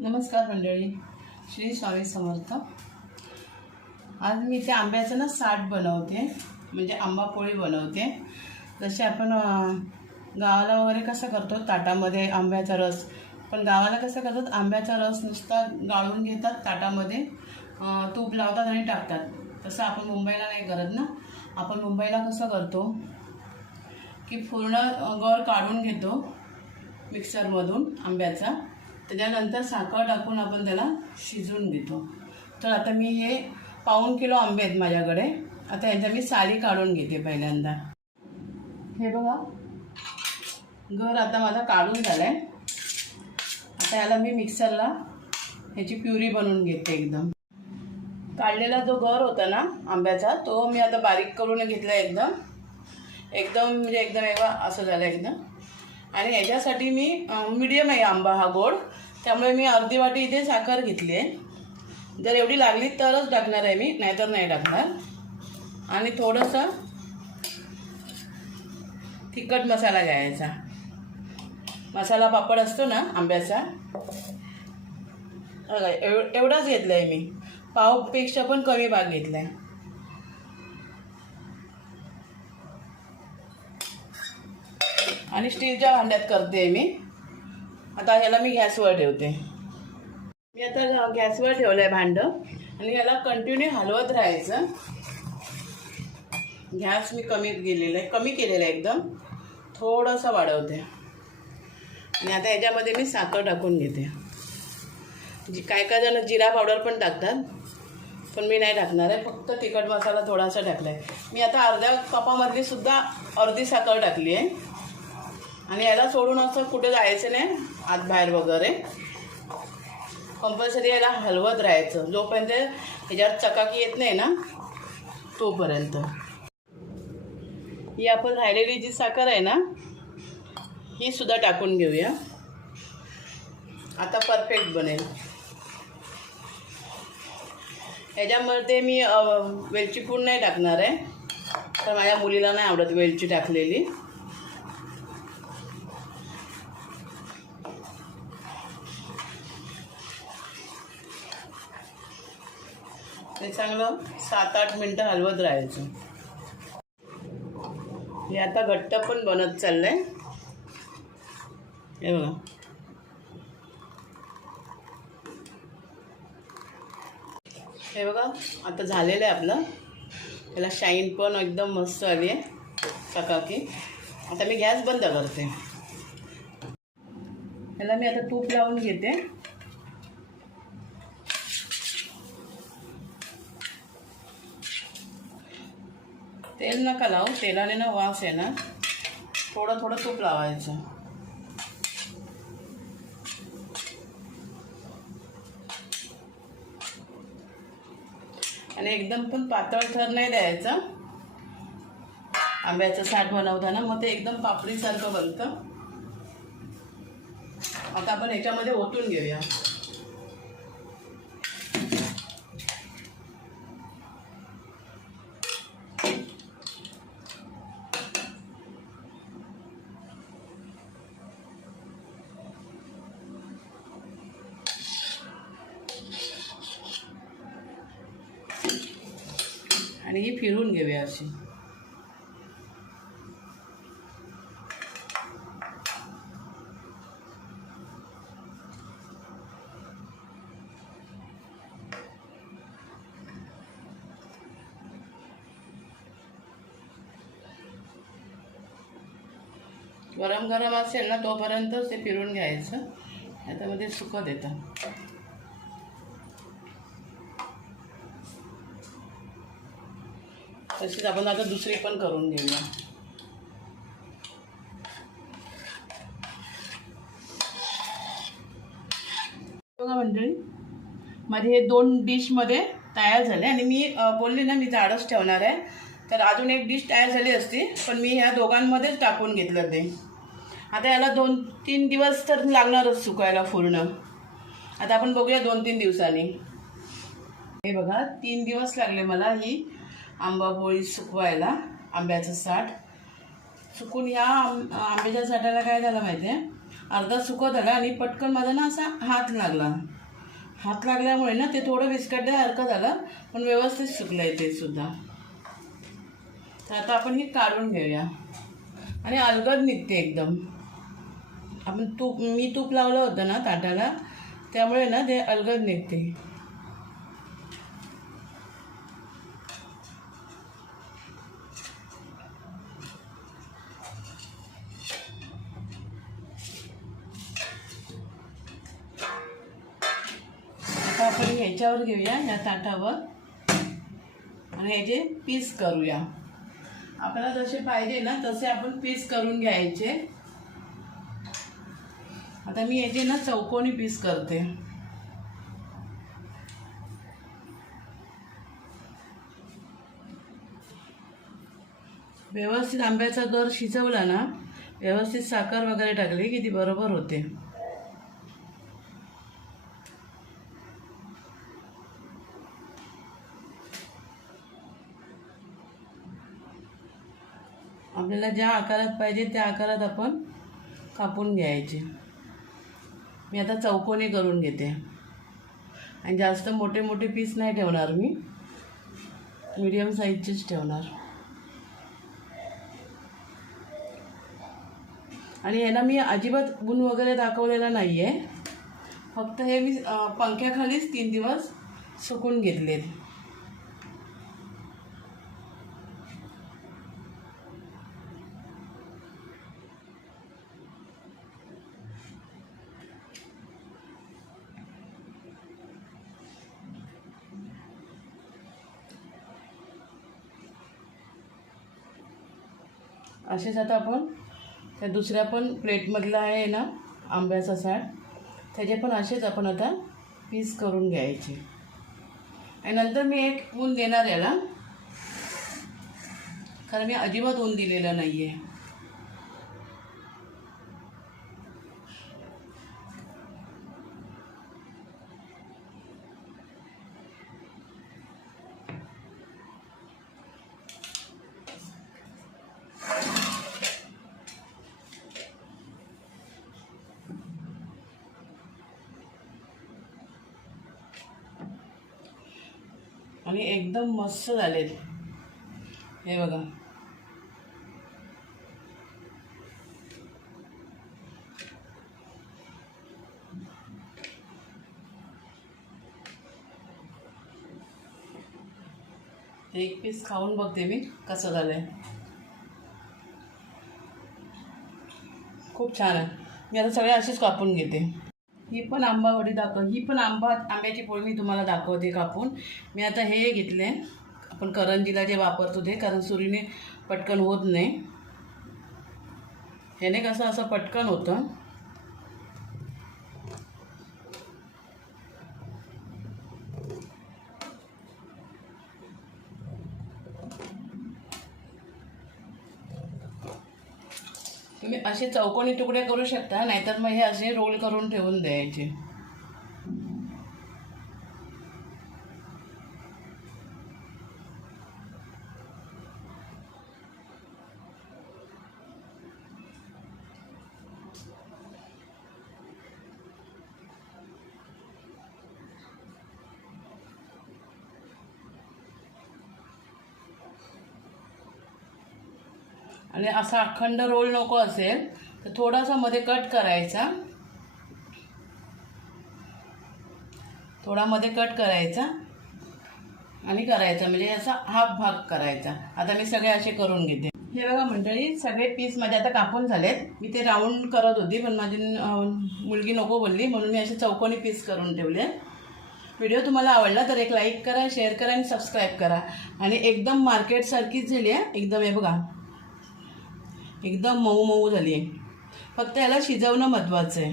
नमस्कार मंडळी श्री स्वामी समर्थ. आज मी ते आंब्याचं ना साठ बनवते म्हणजे आंबा पोळी बनवते. जसे आपण गावाला वगैरे कसं करतो ताटामध्ये आंब्याचा रस. पण गावाला कसं करतात आंब्याचा रस नुसता गाळून घेतात ताटामध्ये तूप लावतात आणि टाकतात. तसं आपण मुंबईला नाही करत ना. आपण मुंबईला कसं करतो की पूर्ण गळ काढून घेतो मिक्सरमधून आंब्याचा. त्याच्यानंतर साखर टाकून आपण त्याला शिजवून घेतो. तर आता मी हे पाऊण किलो आंबे आहेत माझ्याकडे. आता यांच्या मी साली काढून घेते पहिल्यांदा. हे बघा. घर आता माझा काढून झाला आहे आता याला मी मिक्सरला ह्याची प्युरी बनवून घेते एकदम. काढलेला जो गर होता ना आंब्याचा तो मी आता बारीक करून घेतला एकदम. एकदम म्हणजे एकदम एवढा असं झालं एकदम. आणि याच्यासाठी मी मिडियम आहे आंबा हा गोड. त्यामुळे मी अर्धी वाटी इथे साखर घेतली आहे. जर एवढी लागली तरच टाकणार आहे मी नाहीतर नाही टाकणार. आणि थोडंसं तिखट मसाला घ्यायचा. मसाला पापड असतो ना आंब्याचा. एव एवढाच घेतला आहे मी. पावपेक्षा पण कमी भाग घेतला आहे आणि स्टीलच्या भांड्यात करते मी. आता ह्याला मी गॅसवर ठेवते. मी आता गॅसवर ठेवलं आहे भांडं. आणि ह्याला कंटिन्यू हलवत राहायचं. गॅस मी कमी गेलेला आहे कमी केलेला आहे एकदम. थोडंसं वाढवते. आणि आता याच्यामध्ये मी साखर टाकून घेते. जी काय काय जण जिरा पावडर पण टाकतात. पण मी नाही टाकणार आहे फक्त तिखट मसाला थोडासा टाकला आहे मी आता अर्ध्या कपामधली सुद्धा अर्धी साखर टाकली आहे. आणि याला सोडून असं कुठे जायचं नाही आत बाहेर वगैरे. कंपल्सरी याला हलवत राहायचं. जोपर्यंत ह्याच्यावर चकाकी येत नाही ना तोपर्यंत. ही आपण राहिलेली जी साखर आहे ना ही सुद्धा टाकून घेऊया. आता परफेक्ट बनेल. ह्याच्यामध्ये मी वेलची पूड नाही टाकणार आहे. तर माझ्या मुलीला नाही आवडत वेलची टाकलेली. ते चांगलं सात आठ मिनटं हलवत राहायचं. हे आता घट्ट पण बनत चाललंय. हे बघा. हे बघा आता झालेलं आहे आपलं. त्याला शाईन पण एकदम मस्त आली आहे. चकाकी. आता मी गॅस बंद करते. त्याला मी आता तूप लावून घेते. तेल नका लावू तेलाने ना वास येणार ना थोडं थोडं तूप लावायचं. आणि एकदम पण पातळ थर नाही द्यायचं. आंब्याचं साठ बनवताना मग ते एकदम पापडीसारखं बनतं. आता आपण ह्याच्यामध्ये ओतून घेऊया. आणि ही फिरून घेऊया अशी. गरम गरम असेल ना तोपर्यंत ते फिरून घ्यायचं. त्याच्यामध्ये सुकत येतं. तशीच आपण आता दुसरी पण करून घेऊया. बघा मंडळी माझे हे दोन डिशमध्ये तयार झाले आणि मी बोलले ना मी झाडच ठेवणार आहे. तर अजून एक डिश तयार झाली असती पण मी ह्या दोघांमध्येच टाकून घेतलं ते. आता याला दोन तीन दिवस तर लागणारच सुकायला पूर्ण. आता आपण बघूया दोन तीन दिवसांनी. हे बघा तीन दिवस लागले मला ही. आंबा पोळी सुकवायला आंब्याचं साठ. सुकून ह्या आंब आंब्याच्या साठाला काय झालं माहिती आहे अर्धा सुकत आला आणि पटकन माझा ना असा हात लागला. हात लागल्यामुळे ना ते थोडं विस्कटल्यासारखं झालं पण व्यवस्थित सुकलं आहे ते सुद्धा. तर आता आपण हे काढून घेऊया. आणि अलगद निघते एकदम. आपण तूप मी तूप लावलं होतं ना ताटाला त्यामुळे ना ते अलगद निघते. आपण ह्याच्यावर घेऊया या ताटावर. आणि ह्याचे पीस करूया. आपल्याला जसे पाहिजे ना तसे आपण पीस करून घ्यायचे. आता मी याचे ना चौकोनी पीस करते. व्यवस्थित आंब्याचा गर शिजवला ना व्यवस्थित साखर वगैरे टाकली की ती बरोबर होते. आपल्याला ज्या आकारात पाहिजे त्या आकारात आपण कापून घ्यायचे. मी आता चौकोनी करून घेते. आणि जास्त मोठे मोठे पीस नाही ठेवणार मी. मीडियम साईजचेच ठेवणार. आणि ह्याला मी अजिबात ऊन वगैरे दाखवलेला नाही आहे फक्त हे मी पंख्याखालीच तीन दिवस सुकून घेतलेत. असेच आता आपण त्या दुसऱ्या पण प्लेटमधला आहे ना आंब्याचा साठ त्याचे पण असेच आपण आता पीस करून घ्यायचे. आणि नंतर मी एक ऊन देणार याला. कारण मी अजिबात ऊन दिलेलं नाही आहे आणि एकदम मस्त झालेत. हे बघा. ते एक पीस खाऊन बघते मी कसं झालंय. खूप छान आहे. मी आता सगळे असेच कापून घेते. ही पण आंबा वडी दाखव ही पण आंबा आंब्याची पोळी मी तुम्हाला दाखवते कापून. मी आता हे घेतले. आपण करंजीला जे वापरतो ते कारण सुरीने पटकन होत नाही. ह्याने कसं असं पटकन होतं. तुम्ही असे चौकोनी तुकडे करू शकता नाहीतर मग हे असे रोल करून ठेवून द्यायचे. आणि असा अखंड रोल नको असेल तर थोडासा मध्ये कट करायचा. थोडा मध्ये कट करायचा आणि करायचा म्हणजे असा हाफ भाग करायचा. आता मी सगळे असे करून घेते. हे बघा मंडळी सगळे पीस माझे आता कापून झालेत. मी ते राऊंड करत होती पण माझी मुलगी नको बोलली म्हणून मी असे चौकोनी पीस करून ठेवले. व्हिडिओ तुम्हाला आवडला तर एक लाईक करा शेअर करा आणि सबस्क्राईब करा. आणि एकदम मार्केटसारखीच झाली आहे एकदम हे बघा एकदम मऊ मऊ झाली आहे फक्त याला शिजवणं महत्त्वाचं आहे